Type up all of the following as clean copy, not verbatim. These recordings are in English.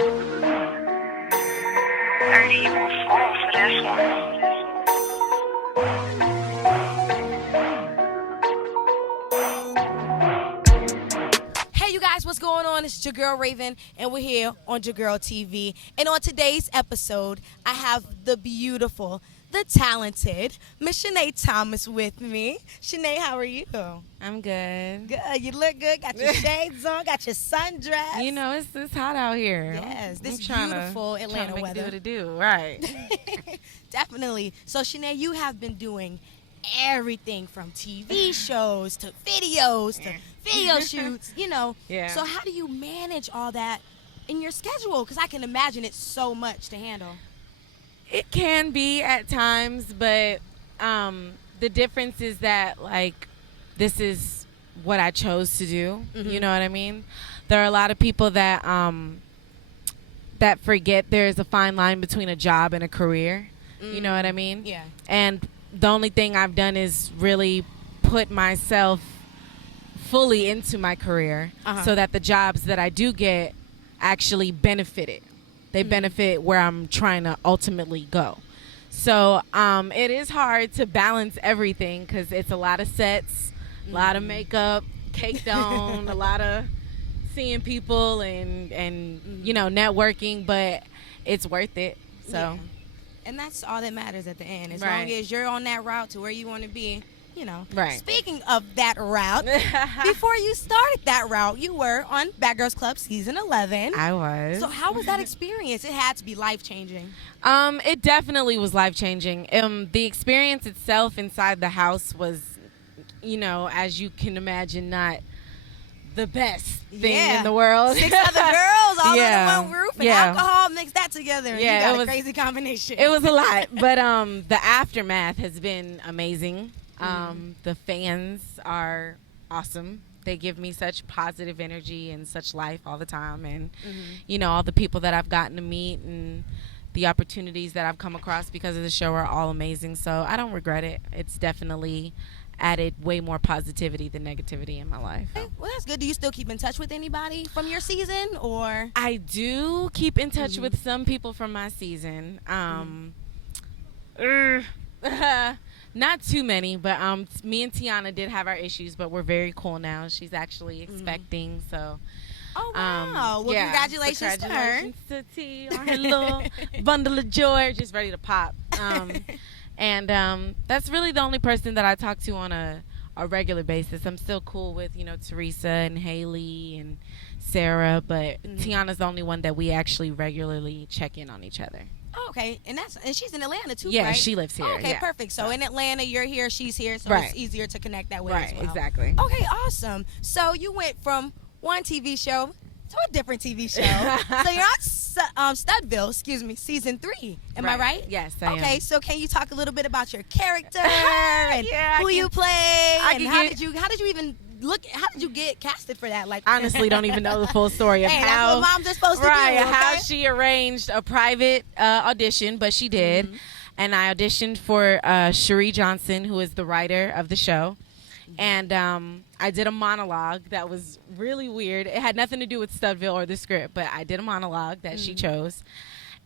30 will fall for this one. Hey, you guys, what's going on? It's JaGurl Ravin, and we're here on JaGurl TV. And on today's episode, I have the beautiful, the talented Miss Shanae Thomas with me. Shanae, how are you? I'm good. Good. You look good. Got your shades on. Got your sundress. You know, it's hot out here. Yes, this I'm beautiful Atlanta trying to weather. do what it do, right? Definitely. So, Shanae, you have been doing everything from TV shows to videos to video shoots, you know. Yeah. So how do you manage all that in your schedule? Because I can imagine it's so much to handle. It can be at times, but the difference is that, like, this is what I chose to do. Mm-hmm. You know what I mean? There are a lot of people that that forget there's a fine line between a job and a career. You know what I mean? Yeah. And the only thing I've done is really put myself fully into my career so that the jobs that I do get actually benefit it. They benefit where I'm trying to ultimately go. So it is hard to balance everything because it's a lot of sets, a lot of makeup, caked on, a lot of seeing people and you know, networking, but it's worth it. So. Yeah. And that's all that matters at the end. As Right. long as you're on that route to where you want to be, you know. Right. Speaking of that route, before you started that route, you were on Bad Girls Club season 11. I was. So how was that experience? It had to be life-changing. It definitely was life-changing. The experience itself inside the house was, you know, as you can imagine, not the best thing in the world. 6 other girls all Yeah. under one roof and Yeah. alcohol, mix that together, and Yeah, you got it a was- crazy combination. It was a lot, but the aftermath has been amazing. The fans are awesome. They give me such positive energy and such life all the time, and you know, all the people that I've gotten to meet and the opportunities that I've come across because of the show are all amazing. So I don't regret it. It's definitely added way more positivity than negativity in my life. Well, that's good. Do you still keep in touch with anybody from your season, or? I do keep in touch with some people from my season. Not too many, but me and Tiana did have our issues, but we're very cool now. She's actually expecting, so. Oh, wow. Well, yeah. congratulations to her. Congratulations to T on her little bundle of joy, just ready to pop. And that's really the only person that I talk to on a regular basis. I'm still cool with, you know, Teresa and Haley and Sarah, but Tiana's the only one that we actually regularly check in on each other. Oh, okay. And she's in Atlanta too, Yeah, right? she lives here. Oh, okay, yeah. perfect. So in Atlanta, you're here, she's here, so Right. it's easier to connect that way Right, as well. exactly. Okay, awesome. So you went from one TV show to a different TV show. So you're on Studville, season 3. Am I right? Yes, I am. Okay, so can you talk a little bit about your character and Yeah, who you play, and can how get- did you even look? How did you get casted for that? Like, Honestly, don't even know the full story of hey, how. that's what moms are supposed to right, do. Okay? how she arranged a private audition, but she did. And I auditioned for Cherie Johnson, who is the writer of the show. And I did a monologue that was really weird. It had nothing to do with Studville or the script, but I did a monologue that she chose.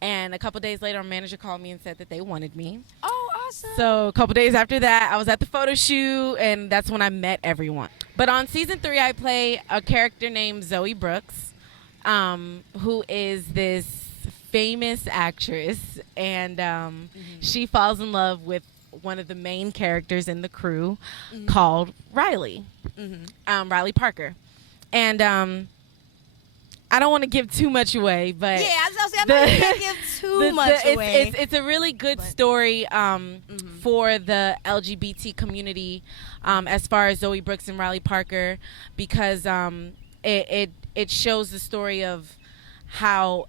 And a couple days later, our manager called me and said that they wanted me. Oh, awesome. So a couple days after that, I was at the photo shoot, and that's when I met everyone. But on season 3, I play a character named Zoe Brooks, who is this famous actress, and she falls in love with one of the main characters in the crew called Riley, Riley Parker. And I don't want to give too much away, but yeah, I was gonna say, I'm not gonna give too much away. It's a really good story for the LGBT community as far as Zoe Brooks and Riley Parker, because it shows the story of how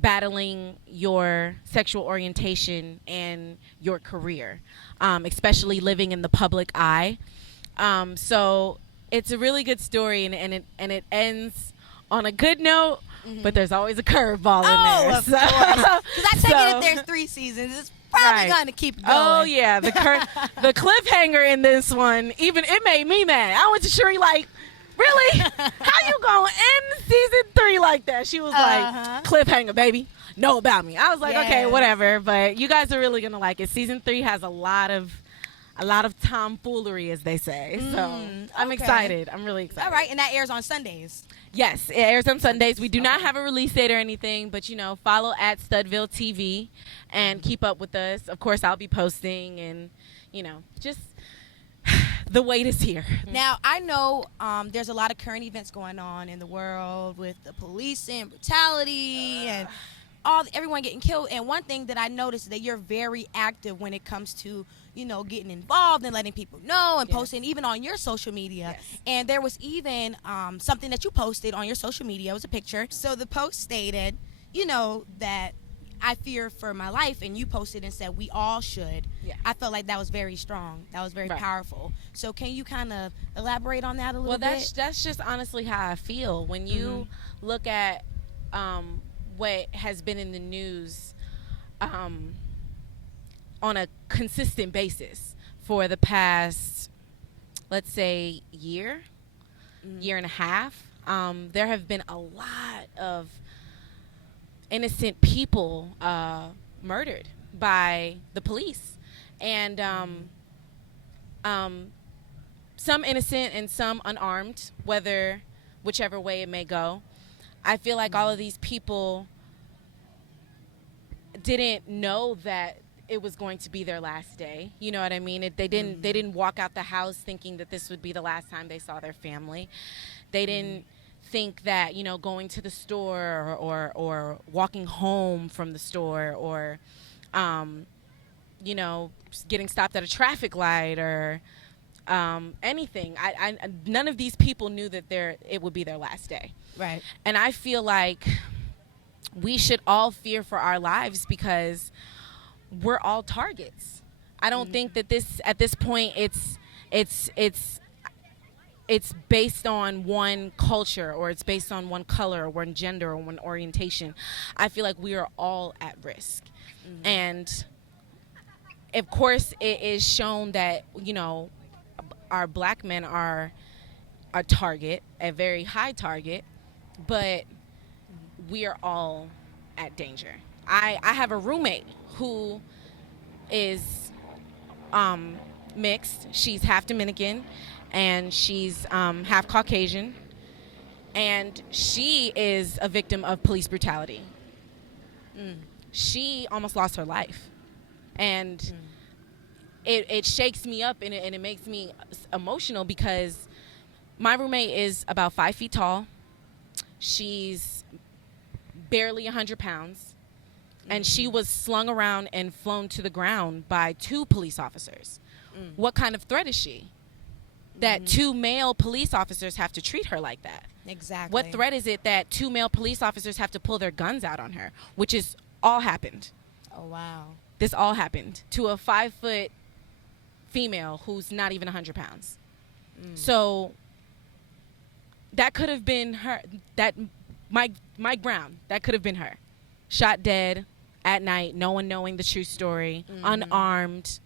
battling your sexual orientation and your career, especially living in the public eye. So it's a really good story, and it ends on a good note, but there's always a curveball in there. Of course. Because I take it if there's 3 seasons, it's probably going to keep going. Oh, yeah. The cliffhanger in this one, even it made me mad. I went to Cherie like, really? How you gonna end season 3 like that? She was like, cliffhanger, baby. Know about me. I was like, okay, whatever. But you guys are really gonna like it. Season 3 has a lot of tomfoolery, as they say. So I'm excited. I'm really excited. All right, and that airs on Sundays. Yes, it airs on Sundays. We do not have a release date or anything, but, follow at Studville TV and keep up with us. Of course, I'll be posting and, just the wait is here. Now, I know there's a lot of current events going on in the world with the police and brutality and everyone getting killed. And one thing that I noticed is that you're very active when it comes to getting involved and letting people know and posting even on your social media. And there was even something that you posted on your social media. It was a picture. So the post stated, that I fear for my life, and you posted and said we all should. I felt like that was very strong. That was very powerful. So can you kind of elaborate on that a little bit? Well, that's just honestly how I feel. When you look at what has been in the news on a consistent basis for the past, let's say, year and a half, there have been a lot of innocent people murdered by the police, and some innocent and some unarmed, whichever way it may go. I feel like all of these people didn't know that it was going to be their last day. You know what I mean? They didn't walk out the house thinking that this would be the last time they saw their family. They didn't think that, going to the store or walking home from the store or, getting stopped at a traffic light or anything. None of these people knew that it would be their last day. Right. And I feel like we should all fear for our lives because we're all targets. I don't think that at this point it's based on one culture or it's based on one color or one gender or one orientation. I feel like we are all at risk. And of course it is shown that, our black men are a target, a very high target, but we are all at danger. I have a roommate who is mixed. She's half Dominican and she's half Caucasian, and she is a victim of police brutality. She almost lost her life, and it shakes me up and it makes me emotional because my roommate is about 5 feet tall. She's barely 100 pounds. And she was slung around and flown to the ground by 2 police officers. What kind of threat is she? That 2 male police officers have to treat her like that. Exactly. What threat is it that 2 male police officers have to pull their guns out on her? Which is all happened. Oh, wow. This all happened to a 5-foot female who's not even 100 pounds. So that could have been her. That Mike Brown, that could have been her. Shot dead at night, no one knowing the true story, unarmed.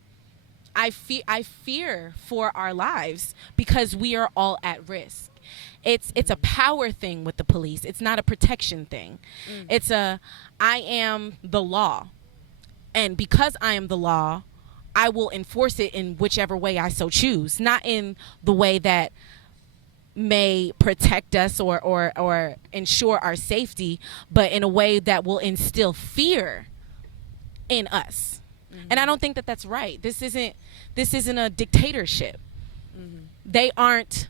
I fear for our lives because we are all at risk. It's a power thing with the police. It's not a protection thing. It's I am the law. And because I am the law, I will enforce it in whichever way I so choose, not in the way that may protect us or ensure our safety, but in a way that will instill fear in us. And I don't think that that's right. This isn't a dictatorship. They aren't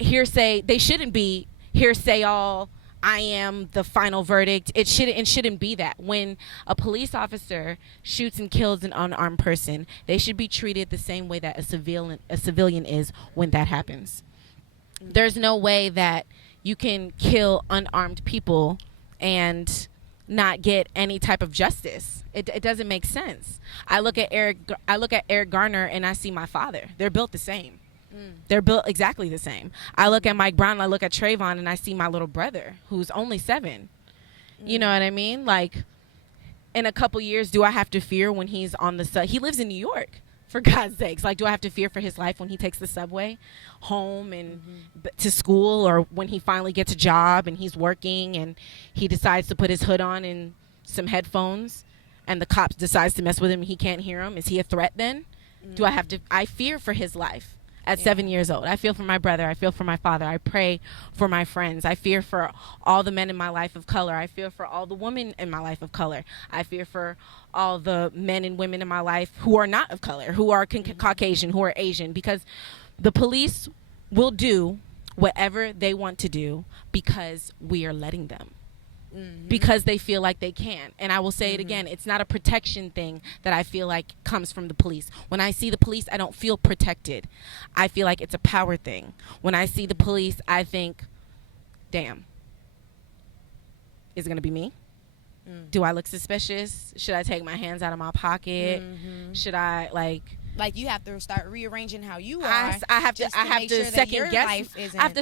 hearsay. They shouldn't be hearsay all. I am the final verdict. It shouldn't be that. When a police officer shoots and kills an unarmed person, they should be treated the same way that a civilian is when that happens. There's no way that you can kill unarmed people and not get any type of justice. It doesn't make sense. I look at Eric Garner and I see my father. They're built the same. They're built exactly the same. I look at Mike Brown, I look at Trayvon, and I see my little brother who's only 7. You know what I mean? Like, in a couple years, do I have to fear when he's on the side? He lives in New York. For God's sakes, like, do I have to fear for his life when he takes the subway home and to school, or when he finally gets a job and he's working and he decides to put his hood on and some headphones and the cop decides to mess with him and he can't hear him? Is he a threat then? Do I have to? I fear for his life at 7 years old. I feel for my brother. I feel for my father. I pray for my friends. I fear for all the men in my life of color. I fear for all the women in my life of color. I fear for all the men and women in my life who are not of color, who are Caucasian, who are Asian, because the police will do whatever they want to do because we are letting them. Because they feel like they can. And I will say it again, it's not a protection thing that I feel like comes from the police. When I see the police, I don't feel protected. I feel like it's a power thing. When I see the police, I think, damn, is it going to be me? Do I look suspicious? Should I take my hands out of my pocket? Should I, like you have to start rearranging how you are. I have to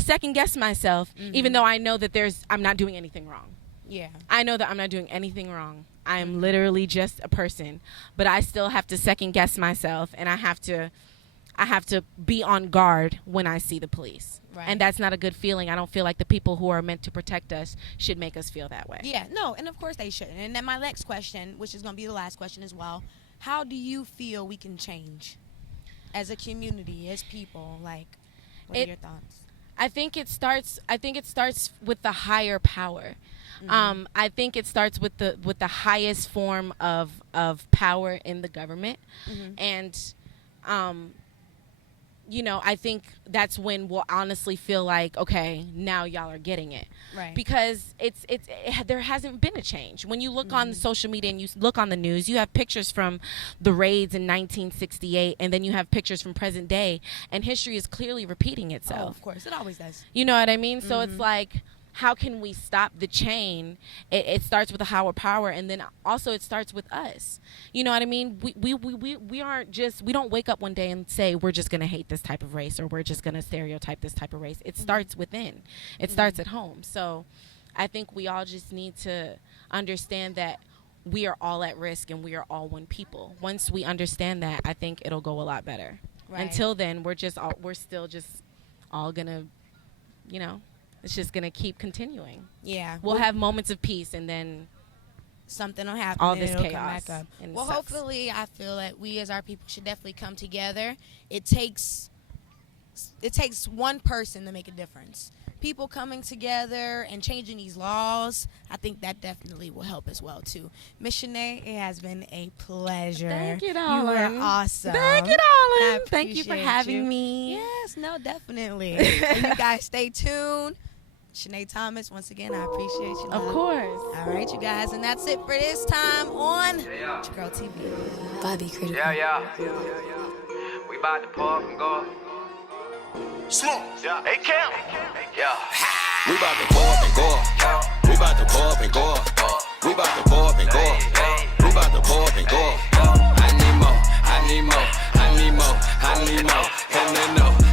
second guess myself, even though I know that I'm not doing anything wrong. Yeah. I know that I'm not doing anything wrong. I am literally just a person, but I still have to second guess myself, and I have to be on guard when I see the police. Right. And that's not a good feeling. I don't feel like the people who are meant to protect us should make us feel that way. Yeah, no, and of course they shouldn't. And then my next question, which is going to be the last question as well, how do you feel we can change as a community, as people? Like, what are your thoughts? I think it starts with the higher power. I think it starts with the highest form of power in the government, and I think that's when we'll honestly feel like, okay, now y'all are getting it, right? Because there hasn't been a change. When you look on social media and you look on the news, you have pictures from the raids in 1968, and then you have pictures from present day, and history is clearly repeating itself. Oh, of course, it always does. You know what I mean? So it's like, how can we stop the chain? It starts with a higher power, and then also it starts with us. You know what I mean? We aren't just, we don't wake up one day and say we're just gonna hate this type of race, or we're just gonna stereotype this type of race. It starts within. It starts at home. So I think we all just need to understand that we are all at risk and we are all one people. Once we understand that, I think it'll go a lot better. Right. Until then, we're still just all gonna, it's just going to keep continuing. Yeah. We'll have moments of peace, and then something will happen. All this and chaos. Come back up. Well, hopefully, I feel that we as our people should definitely come together. It takes one person to make a difference. People coming together and changing these laws, I think that definitely will help as well, too. Miss Shanae, it has been a pleasure. Thank you, darling. You are awesome. Thank you, darling. Thank you for having me. Yes, no, definitely. And you guys stay tuned. Shanae Thomas, once again, I appreciate you. Of course. All right, you guys, and that's it for this time on JaGurl TV. Bobby Critical. Yeah. We about to pull up and go. Slow. Yeah. Hey, Cam. Yeah. We about to pull up and go. We about to pull up and go.